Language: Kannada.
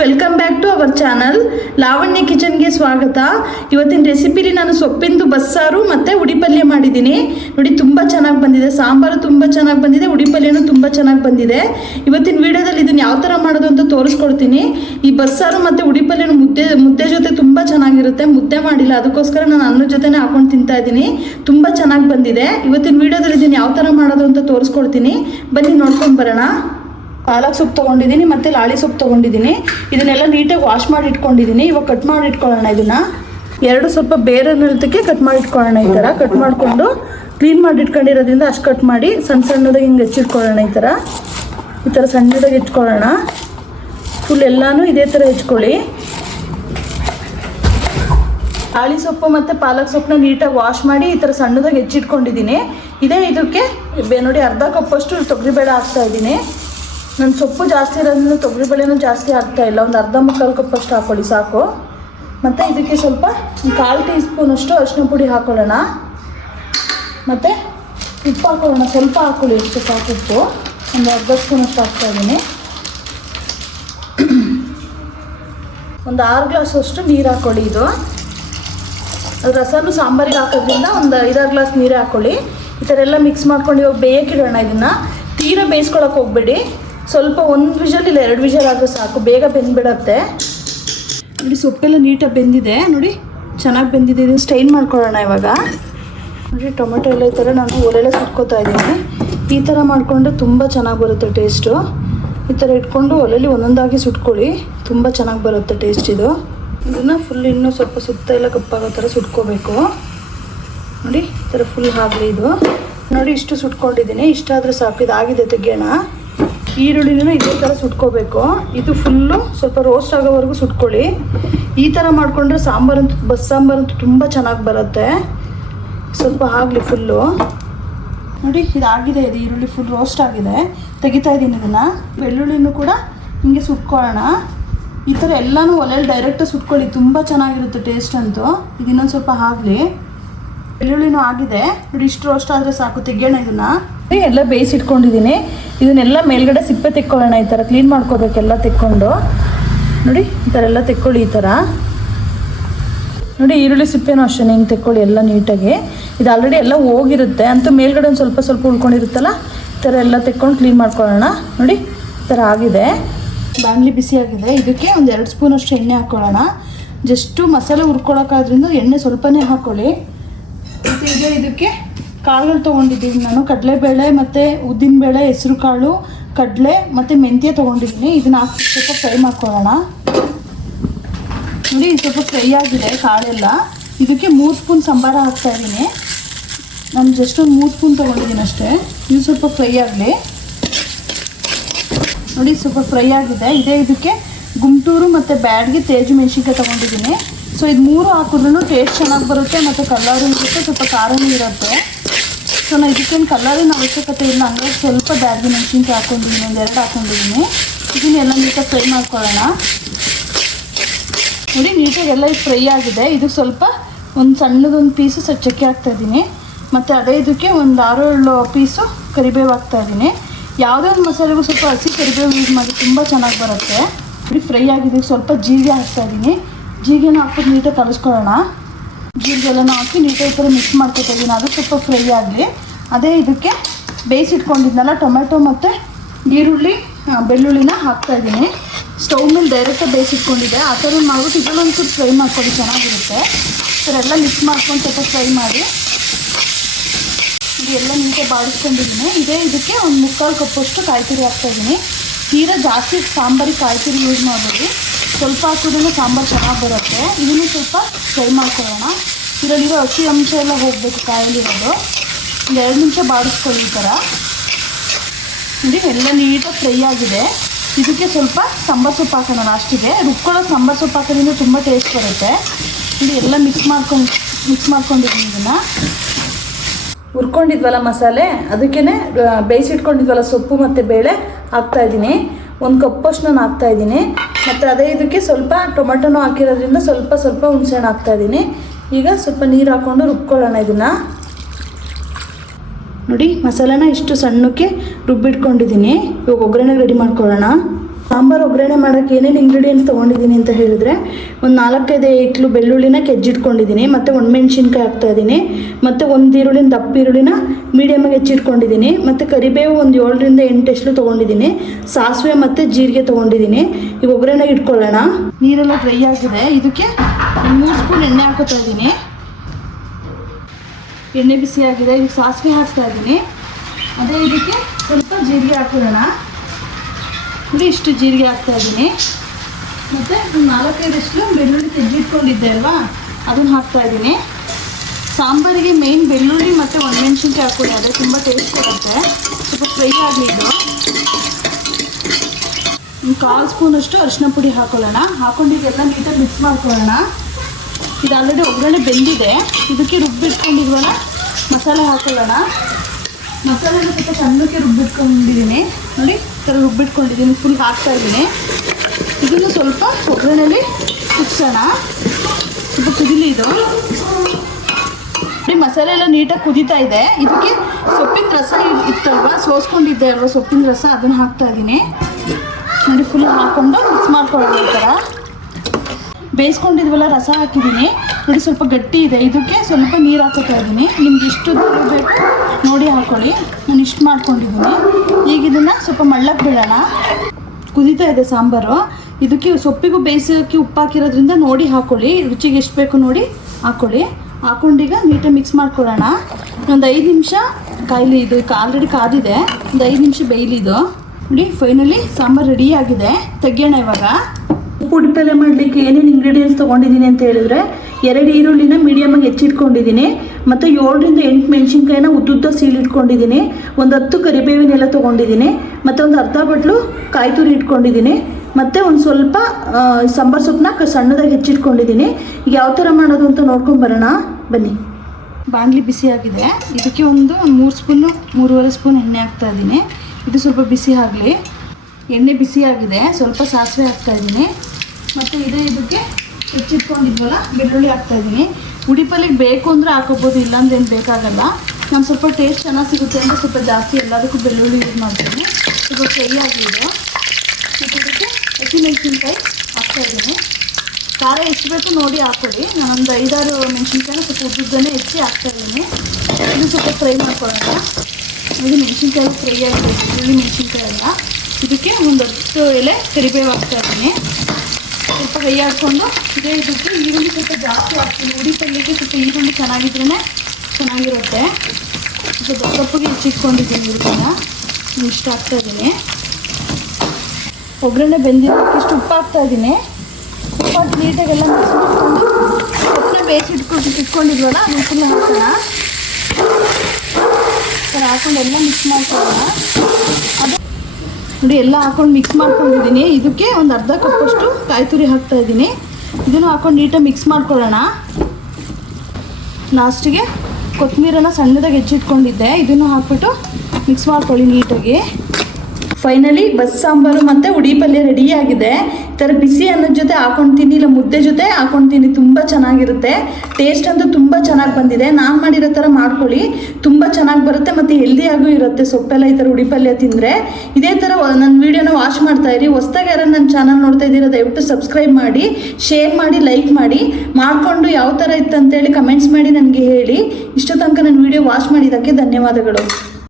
Welcome back to our channel Lavanya ಕಿಚನ್ಗೆ ಸ್ವಾಗತ. ಇವತ್ತಿನ ರೆಸಿಪಿಲಿ ನಾನು ಸೊಪ್ಪಿಂದು ಬಸ್ಸಾರು ಮತ್ತು ಉಡಿಪಲ್ಯ ಮಾಡಿದ್ದೀನಿ. ನೋಡಿ ತುಂಬ ಚೆನ್ನಾಗಿ ಬಂದಿದೆ, ಸಾಂಬಾರು ತುಂಬ ಚೆನ್ನಾಗಿ ಬಂದಿದೆ, ಉಡಿಪಲ್ಯನೂ ತುಂಬ ಚೆನ್ನಾಗಿ ಬಂದಿದೆ. ಇವತ್ತಿನ ವಿಡಿಯೋದಲ್ಲಿ ಇದನ್ನು ಯಾವ ಥರ ಮಾಡೋದು ಅಂತ ತೋರಿಸ್ಕೊಡ್ತೀನಿ. ಈ ಬಸ್ಸಾರು ಮತ್ತು ಉಡಿಪಲ್ಯನೂ ಮುದ್ದೆ ಜೊತೆ ತುಂಬ ಚೆನ್ನಾಗಿರುತ್ತೆ. ಮುದ್ದೆ ಮಾಡಿಲ್ಲ, ಅದಕ್ಕೋಸ್ಕರ ನಾನು ಅನ್ನದ ಜೊತೆನೇ ಹಾಕೊಂಡು ತಿಂತಾ ಇದ್ದೀನಿ. ತುಂಬ ಚೆನ್ನಾಗಿ ಬಂದಿದೆ. ಇವತ್ತಿನ ವಿಡಿಯೋದಲ್ಲಿ ಇದನ್ನು ಯಾವ ಥರ ಮಾಡೋದು ಅಂತ ತೋರಿಸ್ಕೊಡ್ತೀನಿ, ಬನ್ನಿ ನೋಡ್ಕೊಂಡು ಬರೋಣ. ಪಾಲಕ್ ಸೊಪ್ಪು ತೊಗೊಂಡಿದ್ದೀನಿ ಮತ್ತು ಲಾಳಿ ಸೊಪ್ಪು ತೊಗೊಂಡಿದ್ದೀನಿ. ಇದನ್ನೆಲ್ಲ ನೀಟಾಗಿ ವಾಶ್ ಮಾಡಿ ಇಟ್ಕೊಂಡಿದ್ದೀನಿ. ಇವಾಗ ಕಟ್ ಮಾಡಿ ಇಟ್ಕೊಳ್ಳೋಣ. ಇದನ್ನು ಎರಡು ಸ್ವಲ್ಪ ಬೇರೆ ನಿಲ್ತಕ್ಕೆ ಕಟ್ ಮಾಡಿ ಇಟ್ಕೊಳ್ಳೋಣ. ಈ ಥರ ಕಟ್ ಮಾಡಿಕೊಂಡು ಕ್ಲೀನ್ ಮಾಡಿ ಇಟ್ಕೊಂಡಿರೋದ್ರಿಂದ ಅಷ್ಟು ಕಟ್ ಮಾಡಿ ಸಣ್ಣ ಸಣ್ಣದಾಗಿ ಹಿಂಗೆ ಹೆಚ್ಚಿಟ್ಕೊಳ್ಳೋಣ. ಈ ಥರ ಸಣ್ಣದಾಗಿ ಹೆಚ್ಕೊಳ್ಳೋಣ. ಫುಲ್ ಎಲ್ಲನೂ ಇದೇ ಥರ ಹೆಚ್ಕೊಳ್ಳಿ. ಲಾಳಿ ಸೊಪ್ಪು ಮತ್ತು ಪಾಲಕ್ ಸೊಪ್ಪನ್ನ ನೀಟಾಗಿ ವಾಶ್ ಮಾಡಿ ಈ ಥರ ಸಣ್ಣದಾಗಿ ಹೆಚ್ಚಿಟ್ಕೊಂಡಿದ್ದೀನಿ. ಇದಕ್ಕೆ ನೋಡಿ ಅರ್ಧ ಕಪ್ಪಷ್ಟು ತೊಗರಿಬೇಳೆ ಹಾಕ್ತಾಯಿದ್ದೀನಿ. ನನ್ನ ಸೊಪ್ಪು ಜಾಸ್ತಿ ಇರೋದ್ರಿಂದ ತೊಗರಿಬೇಳೆನೂ ಜಾಸ್ತಿ ಹಾಕ್ತಾಯಿಲ್ಲ, ಒಂದು ಅರ್ಧ ಮುಕ್ಕಾಲು ಕಪ್ಪಷ್ಟು ಹಾಕ್ಕೊಳ್ಳಿ ಸಾಕು. ಮತ್ತು ಇದಕ್ಕೆ ಸ್ವಲ್ಪ 1/4 ಟೀ ಸ್ಪೂನಷ್ಟು ಅರಿಶಿನ ಪುಡಿ ಹಾಕ್ಕೊಳ್ಳೋಣ. ಮತ್ತು ಉಪ್ಪು ಹಾಕ್ಕೊಳ್ಳೋಣ, ಸ್ವಲ್ಪ ಹಾಕ್ಕೊಳ್ಳಿ, ಎಷ್ಟು ಸಾಕು ಉಪ್ಪು, ಒಂದು ಅರ್ಧ ಸ್ಪೂನಷ್ಟು ಹಾಕ್ತಾಯಿದ್ದೀನಿ. ಒಂದು 6 ಗ್ಲಾಸಷ್ಟು ನೀರು ಹಾಕ್ಕೊಳ್ಳಿ. ಇದು ರಸನೂ ಸಾಂಬಾರಿಗೆ ಹಾಕೋದ್ರಿಂದ ಒಂದು 5-6 ಗ್ಲಾಸ್ ನೀರು ಹಾಕ್ಕೊಳ್ಳಿ. ಈ ಥರ ಎಲ್ಲ ಮಿಕ್ಸ್ ಮಾಡ್ಕೊಂಡು ಇವಾಗ ಬೇಯಕ್ಕಿಡೋಣ. ಇದನ್ನು ತೀರ ಬೇಯಿಸ್ಕೊಳಕ್ಕೆ ಹೋಗಬೇಡಿ, ಸ್ವಲ್ಪ 1 ವಿಷಲ್ ಇಲ್ಲ 2 ವಿಷಲ್ ಆದರೂ ಸಾಕು, ಬೇಗ ಬೆಂದ್ಬಿಡತ್ತೆ. ನೋಡಿ ಸೊಪ್ಪೆಲ್ಲ ನೀಟಾಗಿ ಬೆಂದಿದೆ, ನೋಡಿ ಚೆನ್ನಾಗಿ ಬೆಂದಿದೆ. ಇದನ್ನು ಸ್ಟೈನ್ ಮಾಡ್ಕೊಳ್ಳೋಣ ಇವಾಗ. ನೋಡಿ ಟೊಮೆಟೊ ಎಲ್ಲ ಈ ಥರ ನಾನು ಒಲೆಲ್ಲ ಸುಟ್ಕೋತಾ ಇದ್ದೀನಿ. ಈ ಥರ ಮಾಡಿಕೊಂಡು ತುಂಬ ಚೆನ್ನಾಗಿ ಬರುತ್ತೆ ಟೇಸ್ಟು. ಈ ಥರ ಇಟ್ಕೊಂಡು ಒಲೆಯಲ್ಲಿ ಒಂದೊಂದಾಗಿ ಸುಟ್ಕೊಳ್ಳಿ, ತುಂಬ ಚೆನ್ನಾಗಿ ಬರುತ್ತೆ ಟೇಸ್ಟ್ ಇದು. ಇದನ್ನು ಫುಲ್ ಇನ್ನೂ ಸ್ವಲ್ಪ ಸುತ್ತ ಎಲ್ಲ ಕಪ್ಪಾಗೋ ಥರ ಸುಟ್ಕೋಬೇಕು. ನೋಡಿ ಈ ಥರ ಫುಲ್ ಆಗಲಿ. ಇದು ನೋಡಿ ಇಷ್ಟು ಸುಟ್ಕೊಂಡಿದ್ದೀನಿ, ಇಷ್ಟಾದರೂ ಸಾಕು. ಇದಾಗಿದೆ, ತೆಗೆಯೋಣ. ಈರುಳ್ಳಿನೂ ಇದೇ ಥರ ಸುಟ್ಕೋಬೇಕು. ಇದು ಫುಲ್ಲು ಸ್ವಲ್ಪ ರೋಸ್ಟ್ ಆಗೋವರೆಗೂ ಸುಟ್ಕೊಳ್ಳಿ. ಈ ಥರ ಮಾಡಿಕೊಂಡ್ರೆ ಬಸ್ಸಾಂಬಾರಂತೂ ತುಂಬ ಚೆನ್ನಾಗಿ ಬರುತ್ತೆ. ಸ್ವಲ್ಪ ಆಗಲಿ ಫುಲ್ಲು. ನೋಡಿ ಇದಾಗಿದೆ, ಇದು ಈರುಳ್ಳಿ ಫುಲ್ ರೋಸ್ಟ್ ಆಗಿದೆ. ತೆಗಿತಾ ಇದ್ದೀನಿ ಇದನ್ನು. ಬೆಳ್ಳುಳ್ಳಿನೂ ಕೂಡ ಹಿಂಗೆ ಸುಟ್ಕೊಳ್ಳೋಣ. ಈ ಥರ ಎಲ್ಲನೂ ಒಲೆಯಲ್ಲಿ ಡೈರೆಕ್ಟಾಗಿ ಸುಟ್ಕೊಳ್ಳಿ, ತುಂಬ ಚೆನ್ನಾಗಿರುತ್ತೆ ಟೇಸ್ಟ್ ಅಂತೂ. ಇದು ಇನ್ನೊಂದು ಸ್ವಲ್ಪ ಆಗಲಿ. ಬೆಳ್ಳುಳ್ಳಿನೂ ಆಗಿದೆ ನೋಡಿ, ಇಷ್ಟು ರೋಸ್ಟ್ ಆದರೆ ಸಾಕು. ತೆಗೆಯೋಣ ಇದನ್ನು. ಎಲ್ಲ ಬೇಯಿಸಿಟ್ಕೊಂಡಿದ್ದೀನಿ. ಇದನ್ನೆಲ್ಲ ಮೇಲ್ಗಡೆ ಸಿಪ್ಪೆ ತೆಕ್ಕೊಳ್ಳೋಣ. ಈ ಥರ ಕ್ಲೀನ್ ಮಾಡ್ಕೋಬೇಕೆಲ್ಲ ತೆಕ್ಕೊಂಡು. ನೋಡಿ ಈ ಥರ ಎಲ್ಲ ತೆಕ್ಕೊಳ್ಳಿ. ಈ ಥರ ನೋಡಿ ಈರುಳ್ಳಿ ಸಿಪ್ಪೆನೂ ಅಷ್ಟೇ ಹಿಂಗೆ ತೆಕ್ಕೊಳ್ಳಿ ಎಲ್ಲ ನೀಟಾಗಿ. ಇದು ಆಲ್ರೆಡಿ ಎಲ್ಲ ಹೋಗಿರುತ್ತೆ ಅಂತೂ ಮೇಲ್ಗಡೆ ಒಂದು ಸ್ವಲ್ಪ ಸ್ವಲ್ಪ ಉಳ್ಕೊಂಡಿರುತ್ತಲ್ಲ, ಈ ಥರ ಎಲ್ಲ ತೆಕ್ಕೊಂಡು ಕ್ಲೀನ್ ಮಾಡ್ಕೊಳ್ಳೋಣ. ನೋಡಿ ಈ ಥರ ಆಗಿದೆ. ಬಾಣಲಿ ಬಿಸಿಯಾಗಿದೆ. ಇದಕ್ಕೆ ಒಂದು 2 ಸ್ಪೂನಷ್ಟು ಎಣ್ಣೆ ಹಾಕ್ಕೊಳ್ಳೋಣ. ಜಸ್ಟು ಮಸಾಲೆ ಹುರ್ಕೊಳ್ಳೋಕ್ಕಾದ್ರಿಂದ ಎಣ್ಣೆ ಸ್ವಲ್ಪನೇ ಹಾಕ್ಕೊಳ್ಳಿ. ಈಗ ಇದಕ್ಕೆ ಕಾಳುಗಳು ತೊಗೊಂಡಿದ್ದೀನಿ ನಾನು. ಕಡಲೆಬೇಳೆ ಮತ್ತು ಉದ್ದಿನಬೇಳೆ, ಹೆಸರು ಕಾಳು, ಕಡಲೆ ಮತ್ತು ಮೆಂತ್ಯ ತೊಗೊಂಡಿದ್ದೀನಿ. ಇದನ್ನು ಹಾಕಿ ಸ್ವಲ್ಪ ಫ್ರೈ ಮಾಡ್ಕೊಳ್ಳೋಣ. ನೋಡಿ ಸ್ವಲ್ಪ ಫ್ರೈ ಆಗಿದೆ ಕಾಳೆಲ್ಲ. ಇದಕ್ಕೆ 3 ಸ್ಪೂನ್ ಸಂಬಾರ ಹಾಕ್ತಾಯಿದ್ದೀನಿ. ನಾನು ಜಸ್ಟ್ ಒಂದು 3 ಸ್ಪೂನ್ ತೊಗೊಂಡಿದ್ದೀನಿ ಅಷ್ಟೇ. ಇದು ಸ್ವಲ್ಪ ಫ್ರೈ ಆಗಲಿ. ನೋಡಿ ಸ್ವಲ್ಪ ಫ್ರೈ ಆಗಿದೆ. ಇದಕ್ಕೆ ಗುಂಟೂರು ಮತ್ತು ಬ್ಯಾಡ್ಗೆ ತೇಜು ಮೆಣಸಿನ್ಕಾಯಿ ತೊಗೊಂಡಿದ್ದೀನಿ. ಸೊ ಇದು 3 ಹಾಕಿದ್ರೂ ಟೇಸ್ಟ್ ಚೆನ್ನಾಗಿ ಬರುತ್ತೆ ಮತ್ತು ಕಲರು ಇರುತ್ತೆ, ಸ್ವಲ್ಪ ಖಾರನೂ ಇರುತ್ತೆ. ಸೊ ನಾನು ಇದಕ್ಕೇನು ಕಲರಿನ ಅವಶ್ಯಕತೆ ಇಲ್ಲ, ಹಂಗಾಗಿ ಸ್ವಲ್ಪ ಬ್ಯಾಡ್ಗೆ ಮೆಣಸಿನ್ಕಾಯಿ ಹಾಕ್ಕೊಂಡಿದ್ದೀನಿ, ಒಂದು 2 ಹಾಕ್ಕೊಂಡಿದ್ದೀನಿ. ಇದನ್ನೆಲ್ಲ ನೀಟಾಗಿ ಫ್ರೈ ಮಾಡ್ಕೊಳ್ಳೋಣ. ನೋಡಿ ನೀಟಾಗಿ ಎಲ್ಲ ಇದು ಫ್ರೈ ಆಗಿದೆ. ಇದಕ್ಕೆ ಸ್ವಲ್ಪ ಒಂದು ಸಣ್ಣದೊಂದು ಪೀಸು ಚಕ್ಕೆ ಹಾಕ್ತಾಯಿದ್ದೀನಿ. ಮತ್ತು ಇದಕ್ಕೆ ಒಂದು 6-7 ಪೀಸು ಕರಿಬೇವು ಹಾಕ್ತಾಯಿದ್ದೀನಿ. ಯಾವುದೇ ಒಂದು ಮಸಾಲೆಗೂ ಸ್ವಲ್ಪ ಹಸಿ ಕರಿಬೇವು ಯೂಸ್ ಮಾಡಿ, ತುಂಬ ಚೆನ್ನಾಗಿ ಬರುತ್ತೆ. ನೋಡಿ ಫ್ರೈ ಆಗಿದೆ. ಸ್ವಲ್ಪ ಜೀರಿಗೆ ಹಾಕ್ತಾಯಿದ್ದೀನಿ. ಜೀರಿಗೆನ ಹಾಕ್ಬಿಟ್ಟು ನೀಟಾಗಿ ಕಲಿಸ್ಕೊಳ್ಳೋಣ. ಜೀರಿಗೆಲ್ಲನೂ ಹಾಕಿ ನೀಟಾಗಿ ಈ ಥರ ಮಿಕ್ಸ್ ಮಾಡ್ಕೊತಾ ಇದ್ದೀನಿ. ಅದು ಸ್ವಲ್ಪ ಫ್ರೈ ಆಗಲಿ. ಇದಕ್ಕೆ ಬೇಯಿಸಿಟ್ಕೊಂಡಿದ್ನಲ್ಲ ಟೊಮೆಟೊ ಮತ್ತು ಈರುಳ್ಳಿ ಬೆಳ್ಳುಳ್ಳಿನ ಹಾಕ್ತಾಯಿದ್ದೀನಿ. ಸ್ಟವ್ ಮೇಲೆ ಡೈರೆಕ್ಟಾಗಿ ಬೇಯಿಸಿಟ್ಕೊಂಡಿದ್ದೆ. ಆ ಥರ ಮಾಡ್ಬಿಟ್ಟು ಇದನ್ನೊಂದು ಫ್ರೈ ಮಾಡ್ಕೊಳ್ಳಿ, ಚೆನ್ನಾಗಿರುತ್ತೆ. ಈ ಥರ ಎಲ್ಲ ಮಿಕ್ಸ್ ಮಾಡ್ಕೊಂಡು ಸ್ವಲ್ಪ ಫ್ರೈ ಮಾಡಿ ಇದೆಲ್ಲ ನೀಟಾಗಿ ಬಾಡಿಸ್ಕೊಂಡಿದ್ದೀನಿ. ಇದಕ್ಕೆ ಒಂದು 3/4 ಕಪ್ಪಷ್ಟು ಕಾಯಿ ತುರಿ ಹಾಕ್ತಾಯಿದ್ದೀನಿ. ತೀರಾ ಜಾಸ್ತಿ ಸಾಂಬಾರಿಗೆ ಕಾಯಿ ತುರಿ ಯೂಸ್ ಮಾಡಬೇಡಿ, ಸ್ವಲ್ಪ ಹಾಕೋದ್ರಿಂದ ಸಾಂಬಾರು ಚೆನ್ನಾಗಿ ಬರುತ್ತೆ. ಇದನ್ನು ಸ್ವಲ್ಪ ಫ್ರೈ ಮಾಡ್ಕೊಳ್ಳೋಣ. ಇದರಲ್ಲಿರೋ ಹಸಿ ಅಂಶ ಎಲ್ಲ ಹೋಗಬೇಕು ಕಾಯಲ್ಲಿರೋದು. ಒಂದು 2 ನಿಮಿಷ ಬಾಡಿಸ್ಕೊಳ್ಳಿ ಈ ಥರ. ನೋಡಿ ಎಲ್ಲ ನೀಟಾಗಿ ಫ್ರೈ ಆಗಿದೆ. ಇದಕ್ಕೆ ಸ್ವಲ್ಪ ಸಾಂಬಾರು ಸೊಪ್ಪು ಹಾಕೋಣ ಲಾಸ್ಟಿಗೆ. ರುಬ್ಕೊಳ್ಳೋಕೆ ಸಾಂಬಾರು ಸೊಪ್ಪು ಹಾಕೋದ್ರಿಂದ ತುಂಬ ಟೇಸ್ಟ್ ಬರುತ್ತೆ. ಇದು ಎಲ್ಲ ಮಿಕ್ಸ್ ಮಾಡ್ಕೊಂಡಿದ್ದೀನಿ. ಇದನ್ನು ಹುರ್ಕೊಂಡಿದ್ವಲ್ಲ ಮಸಾಲೆ, ಅದಕ್ಕೇ ಬೇಯಿಸಿಟ್ಕೊಂಡಿದ್ವಲ್ಲ ಸೊಪ್ಪು ಮತ್ತು ಬೇಳೆ ಹಾಕ್ತಾಯಿದ್ದೀನಿ. 1 ಕಪ್ಪಷ್ಟು ನಾನು ಹಾಕ್ತಾಯಿದ್ದೀನಿ. ಮತ್ತು ಇದಕ್ಕೆ ಸ್ವಲ್ಪ ಟೊಮೆಟೊನೂ ಹಾಕಿರೋದ್ರಿಂದ ಸ್ವಲ್ಪ ಹುಣಸೆಹಣ್ಣು ಹಾಕ್ತಾಯಿದ್ದೀನಿ. ಈಗ ಸ್ವಲ್ಪ ನೀರು ಹಾಕ್ಕೊಂಡು ರುಬ್ಕೊಳ್ಳೋಣ ಇದನ್ನು. ನೋಡಿ ಮಸಾಲೆನ ಇಷ್ಟು ಸಣ್ಣಕ್ಕೆ ರುಬ್ಬಿಟ್ಕೊಂಡಿದ್ದೀನಿ. ಇವಾಗ ಒಗ್ಗರಣೆಗೆ ರೆಡಿ ಮಾಡ್ಕೊಳ್ಳೋಣ. ಸಾಂಬಾರು ಒಗ್ಗರಣೆ ಮಾಡೋಕ್ಕೆ ಏನೇನು ಇಂಗ್ರೀಡಿಯೆಂಟ್ಸ್ ತೊಗೊಂಡಿದ್ದೀನಿ ಅಂತ ಹೇಳಿದ್ರೆ, ಒಂದು 4-5 ಎಕ್ಲು ಬೆಳ್ಳುಳ್ಳಿನ ಕೆಜ್ಜಿಟ್ಕೊಂಡಿದ್ದೀನಿ, ಮತ್ತು ಒಣಮೆಣ್ಸಿನ್ಕಾಯಿ ಹಾಕ್ತಾಯಿದ್ದೀನಿ, ಮತ್ತು ಒಂದು ಈರುಳ್ಳಿನ ದಪ್ಪ ಈರುಳ್ಳಿನ ಮೀಡಿಯಮಾಗಿ ಹೆಚ್ಚಿಟ್ಕೊಂಡಿದ್ದೀನಿ, ಮತ್ತು ಕರಿಬೇವು ಒಂದು 7-8 ಎಸ್ಲು ತೊಗೊಂಡಿದ್ದೀನಿ, ಸಾಸಿವೆ ಮತ್ತು ಜೀರಿಗೆ ತೊಗೊಂಡಿದ್ದೀನಿ. ಈಗ ಒಗ್ಗರಣೆಗೆ ಇಟ್ಕೊಳ್ಳೋಣ. ನೀರೆಲ್ಲ ಡ್ರೈ ಆಗಿದೆ. ಇದಕ್ಕೆ 3 ಸ್ಪೂನ್ ಎಣ್ಣೆ ಹಾಕೋತಾ ಇದ್ದೀನಿ. ಎಣ್ಣೆ ಬಿಸಿ ಆಗಿದೆ. ಇದಕ್ಕೆ ಸಾಸಿವೆ ಹಾಕ್ತಾ ಇದ್ದೀನಿ. ಅದೇ ಇದಕ್ಕೆ ಸ್ವಲ್ಪ ಜೀರಿಗೆ ಹಾಕೊಳ್ಳೋಣ. ನೋಡಿ, ಇಷ್ಟು ಜೀರಿಗೆ ಹಾಕ್ತಾಯಿದ್ದೀನಿ. ಮತ್ತು ಒಂದು 4-5 ಬೆಳ್ಳುಳ್ಳಿ ತೆಗೆದಿಟ್ಕೊಂಡಿದ್ದೆ ಅಲ್ವಾ, ಅದನ್ನು ಹಾಕ್ತಾಯಿದ್ದೀನಿ. ಸಾಂಬಾರಿಗೆ ಮೇಯ್ನ್ ಬೆಳ್ಳುಳ್ಳಿ ಮತ್ತು ಒಣಮೆಣ್ಸಿನ್ಕಾಯಿ ಹಾಕ್ಕೊಳ್ಳಿ, ಅದೇ ತುಂಬ ಟೇಸ್ಟ್ ಕೊಡುತ್ತೆ. ಸ್ವಲ್ಪ ಫ್ರೈ ಆಗಲಿದ್ದು 1/4 ಸ್ಪೂನಷ್ಟು ಅರಿಶಿನ ಪುಡಿ ಹಾಕೊಳ್ಳೋಣ. ಹಾಕೊಂಡು ಇದೆಲ್ಲ ನೀಟಾಗಿ ಮಿಕ್ಸ್ ಮಾಡ್ಕೊಳ್ಳೋಣ. ಇದು ಆಲ್ರೆಡಿ ಒಗ್ಗರಣೆ ಬೆಂದಿದೆ. ಇದಕ್ಕೆ ರುಬ್ಬಿಟ್ಕೊಂಡಿದ್ವಲ್ಲ ಮಸಾಲೆ ಹಾಕೊಳ್ಳೋಣ. ಮಸಾಲೆನ ಸ್ವಲ್ಪ ಸಣ್ಣಕ್ಕೆ ರುಬ್ಬಿಟ್ಕೊಂಡಿದ್ದೀನಿ. ನೋಡಿ, ಈ ಥರ ರುಬ್ಬಿಟ್ಕೊಂಡಿದ್ದೀನಿ. ಫುಲ್ ಹಾಕ್ತಾಯಿದ್ದೀನಿ. ಇದನ್ನು ಸ್ವಲ್ಪ ಒಗ್ಗರಣೆಯಲ್ಲಿ ಕುದಿಸೋಣ. ಸ್ವಲ್ಪ ಕುದಿಲಿ ಇದು. ನೋಡಿ, ಮಸಾಲೆ ಎಲ್ಲ ನೀಟಾಗಿ ಕುದೀತಾ ಇದೆ. ಇದಕ್ಕೆ ಸೊಪ್ಪಿನ ರಸ ಇತ್ತಲ್ವ, ಸೋಸ್ಕೊಂಡಿದ್ದೆ ಅಲ್ವ ಸೊಪ್ಪಿನ ರಸ, ಅದನ್ನು ಹಾಕ್ತಾಯಿದ್ದೀನಿ. ನೋಡಿ, ಫುಲ್ ಹಾಕ್ಕೊಂಡು ಮಿಕ್ಸ್ ಮಾಡ್ಕೊಳ್ಳೋಣ. ಈ ಥರ ಬೇಯಿಸ್ಕೊಂಡಿದ್ವಲ್ಲ ರಸ ಹಾಕಿದ್ದೀನಿ. ನೋಡಿ, ಸ್ವಲ್ಪ ಗಟ್ಟಿ ಇದೆ. ಇದಕ್ಕೆ ಸ್ವಲ್ಪ ನೀರು ಹಾಕೋತಾ ಇದ್ದೀನಿ. ನಿಮ್ಗೆ ಎಷ್ಟು ಬೇಕು ನೋಡಿ ಹಾಕ್ಕೊಳ್ಳಿ. ನಾನು ಇಷ್ಟು ಮಾಡ್ಕೊಂಡಿದ್ದೀನಿ. ಈಗ ಇದನ್ನು ಸ್ವಲ್ಪ ಮಳ್ಳಕ್ಕೆ ಬಿಡೋಣ. ಕುದೀತಾ ಇದೆ ಸಾಂಬಾರು. ಇದಕ್ಕೆ ಸೊಪ್ಪಿಗೂ ಬೇಯಿಸೋಕ್ಕೆ ಉಪ್ಪು ಹಾಕಿರೋದ್ರಿಂದ ನೋಡಿ ಹಾಕ್ಕೊಳ್ಳಿ. ರುಚಿಗೆ ಎಷ್ಟು ಬೇಕು ನೋಡಿ ಹಾಕ್ಕೊಳ್ಳಿ. ಹಾಕ್ಕೊಂಡೀಗ ನೀಟಾಗಿ ಮಿಕ್ಸ್ ಮಾಡ್ಕೊಳ್ಳೋಣ. ಒಂದು 5 ನಿಮಿಷ ಕಾಯಿಲಿ. ಇದು ಆಲ್ರೆಡಿ ಕಾದಿದೆ. ಒಂದು 5 ನಿಮಿಷ ಬೇಯಲಿ ಇದು. ನೋಡಿ, ಫೈನಲಿ ಸಾಂಬಾರು ರೆಡಿಯಾಗಿದೆ. ತೆಗಿಯೋಣ ಇವಾಗ. ಪುಡಿ ಪಲ್ಯ ಮಾಡಲಿಕ್ಕೆ ಏನೇನು ಇಂಗ್ರೀಡಿಯೆಂಟ್ಸ್ ತೊಗೊಂಡಿದ್ದೀನಿ ಅಂತ ಹೇಳಿದ್ರೆ, 2 ಈರುಳ್ಳಿನ ಮೀಡಿಯಮಾಗಿ ಹೆಚ್ಚಿಟ್ಕೊಂಡಿದ್ದೀನಿ, ಮತ್ತು 7-8 ಮೆಣಸಿನ್ಕಾಯಿನ ಉದ್ದುದ್ದ ಸೀಳಿಟ್ಕೊಂಡಿದ್ದೀನಿ, ಒಂದು 10 ಕರಿಬೇವಿನೆಲ್ಲ ತೊಗೊಂಡಿದ್ದೀನಿ, ಮತ್ತು ಒಂದು ಅರ್ಧ ಬಟ್ಲು ಕಾಯಿ ತುರಿ ಇಟ್ಕೊಂಡಿದ್ದೀನಿ, ಮತ್ತು ಒಂದು ಸ್ವಲ್ಪ ಸಾಂಬಾರು ಸೊಪ್ಪನ್ನ ಸಣ್ಣದಾಗಿ ಹೆಚ್ಚಿಟ್ಕೊಂಡಿದ್ದೀನಿ. ಈಗ ಯಾವ ಥರ ಮಾಡೋದು ಅಂತ ನೋಡ್ಕೊಂಬರೋಣ ಬನ್ನಿ. ಬಾಣಲಿ ಬಿಸಿಯಾಗಿದೆ. ಇದಕ್ಕೆ ಒಂದು 3-3.5 ಸ್ಪೂನ್ ಎಣ್ಣೆ ಹಾಕ್ತಾಯಿದ್ದೀನಿ. ಇದು ಸ್ವಲ್ಪ ಬಿಸಿ ಆಗಲಿ. ಎಣ್ಣೆ ಬಿಸಿಯಾಗಿದೆ. ಸ್ವಲ್ಪ ಸಾಸಿವೆ ಹಾಕ್ತಾಯಿದ್ದೀನಿ, ಮತ್ತು ಇದಕ್ಕೆ ಹೆಚ್ಚಿಟ್ಕೊಂಡಿದ್ವಲ್ಲ ಬೆಳ್ಳುಳ್ಳಿ ಹಾಕ್ತಾಯಿದ್ದೀನಿ. ಉಡಿ ಪಲ್ಯಕ್ಕೆ ಬೇಕು ಅಂದರೆ ಹಾಕೋಬೋದು, ಇಲ್ಲಾಂದ್ರೆ ಏನು ಬೇಕಾಗಲ್ಲ. ನಾನು ಸ್ವಲ್ಪ ಟೇಸ್ಟ್ ಚೆನ್ನಾಗಿ ಸಿಗುತ್ತೆ ಅಂದರೆ ಸ್ವಲ್ಪ ಜಾಸ್ತಿ ಎಲ್ಲದಕ್ಕೂ ಬೆಳ್ಳುಳ್ಳಿ ಯೂಸ್ ಮಾಡ್ತೀನಿ. ಸ್ವಲ್ಪ ಫ್ರೈ ಆಗಿದ್ದು. ಮತ್ತು ಇದಕ್ಕೆ ಹಸಿಮೆಣಸಿನ್ಕಾಯಿ ಹಾಕ್ತಾಯಿದ್ದೀನಿ. ಖಾರ ಎಷ್ಟು ಬೇಕು ನೋಡಿ ಹಾಕ್ಕೊಳ್ಳಿ. ನಾನೊಂದು 5-6 ಮೆಣಸಿನ್ಕಾಯಿನ ಸ್ವಲ್ಪ ಉದ್ದುದ್ದನೇ ಹೆಚ್ಚಿ ಹಾಕ್ತಾಯಿದ್ದೀನಿ. ಇದು ಸ್ವಲ್ಪ ಫ್ರೈ ಮಾಡ್ಕೊಳ್ಳೋಣ. ಇದು ಮೆಣಸಿನ್ಕಾಯಿ ಫ್ರೈ ಆಗಿದೆ, ಈರುಳ್ಳಿ ಮೆಣಸಿನ್ಕಾಯಿ ಎಲ್ಲ. ಇದಕ್ಕೆ ಒಂದು 10 ಎಲೆ ಕರಿಬೇವು ಹಾಕ್ತಾಯಿದ್ದೀನಿ. ಸ್ವಲ್ಪ ಫ್ರೈ ಹಾಕ್ಕೊಂಡು ಇದಕ್ಕೆ ಈರುಳ್ಳಿ ಸ್ವಲ್ಪ ಜಾಸ್ತಿ ಹಾಕ್ತೀನಿ. ಉಡಿ ಪಲ್ಯಕ್ಕೆ ಸ್ವಲ್ಪ ಈರುಳ್ಳಿ ಚೆನ್ನಾಗಿದ್ರೇ ಚೆನ್ನಾಗಿರುತ್ತೆ. ಸ್ವಲ್ಪ ದಪ್ಪಗೆ ಹೆಚ್ಚಿಟ್ಕೊಂಡಿದ್ದೀನಿ ಈರುಳ್ಳಿನ. ಇಷ್ಟು ಹಾಕ್ತಾಯಿದ್ದೀನಿ. ಒಗ್ಗರಣೆ ಬೆಂದಿದ್ದಕ್ಕೆ ಇಷ್ಟು ಉಪ್ಪು ಹಾಕ್ತಾಯಿದ್ದೀನಿ. ಉಪ್ಪು ಹಾಕಿ ನೀಟಾಗೆಲ್ಲ ಮಿಕ್ಸ್ ಮಾಡಿಕೊಂಡು ಸೊಪ್ಪನ್ನ ಬೇಯಿಸಿಟ್ಕೊಂಡಿದ್ವಲ್ಲ ಅದು ಫುಲ್ ಹಾಕೋಣ. ಥರ ಹಾಕೊಂಡು ಎಲ್ಲ ಮಿಕ್ಸ್ ಮಾಡ್ಕೊಳ್ಳೋಣ. ಅದು ನೋಡಿ, ಎಲ್ಲ ಹಾಕೊಂಡು ಮಿಕ್ಸ್ ಮಾಡ್ಕೊಂಡಿದ್ದೀನಿ. ಇದಕ್ಕೆ ಒಂದು ಅರ್ಧ ಕಪ್ಪಷ್ಟು ಕಾಯಿ ತುರಿ ಹಾಕ್ತಾಯಿದ್ದೀನಿ. ಇದನ್ನು ಹಾಕೊಂಡು ನೀಟಾಗಿ ಮಿಕ್ಸ್ ಮಾಡ್ಕೊಳ್ಳೋಣ. ಲಾಸ್ಟಿಗೆ ಕೊತ್ತಂಬರಿನ ಸಣ್ಣದಾಗಿ ಹೆಚ್ಚಿಟ್ಕೊಂಡಿದ್ದೆ, ಇದನ್ನು ಹಾಕ್ಬಿಟ್ಟು ಮಿಕ್ಸ್ ಮಾಡ್ಕೊಳ್ಳಿ ನೀಟಾಗಿ. ಫೈನಲಿ ಬಸ್ ಸಾಂಬಾರು ಮತ್ತು ಉಡಿ ಪಲ್ಯ ರೆಡಿಯಾಗಿದೆ. ಈ ಥರ ಬಿಸಿ ಅನ್ನದ ಜೊತೆ ಹಾಕ್ಕೊಳ್ತೀನಿ, ಇಲ್ಲ ಮುದ್ದೆ ಜೊತೆ ಹಾಕ್ಕೊಳ್ತೀನಿ. ತುಂಬ ಚೆನ್ನಾಗಿರುತ್ತೆ. ಟೇಸ್ಟ್ ಅಂತೂ ತುಂಬ ಚೆನ್ನಾಗಿ ಬಂದಿದೆ. ನಾನು ಮಾಡಿರೋ ಥರ ಮಾಡ್ಕೊಳ್ಳಿ, ತುಂಬ ಚೆನ್ನಾಗಿ ಬರುತ್ತೆ ಮತ್ತು ಹೆಲ್ದಿಯಾಗೂ ಇರುತ್ತೆ. ಸೊಪ್ಪೆಲ್ಲ ಈ ಥರ ಉಡಿ ಪಲ್ಯ ತಿಂದರೆ. ಇದೇ ಥರ ನನ್ನ ವೀಡಿಯೋನ ವಾಚ್ ಮಾಡ್ತಾಯಿರಿ. ಹೊಸ್ದಾಗಿ ಯಾರು ನನ್ನ ಚಾನಲ್ ನೋಡ್ತಾ ಇದ್ದೀರಾ ದಯವಿಟ್ಟು ಸಬ್ಸ್ಕ್ರೈಬ್ ಮಾಡಿ, ಶೇರ್ ಮಾಡಿ, ಲೈಕ್ ಮಾಡಿ. ಮಾಡಿಕೊಂಡು ಯಾವ ಥರ ಇತ್ತು ಅಂತೇಳಿ ಕಮೆಂಟ್ಸ್ ಮಾಡಿ ನನಗೆ ಹೇಳಿ. ಇಷ್ಟು ತನಕ ನನ್ನ ವೀಡಿಯೋ ವಾಚ್ ಮಾಡಿದ್ದಕ್ಕೆ ಧನ್ಯವಾದಗಳು.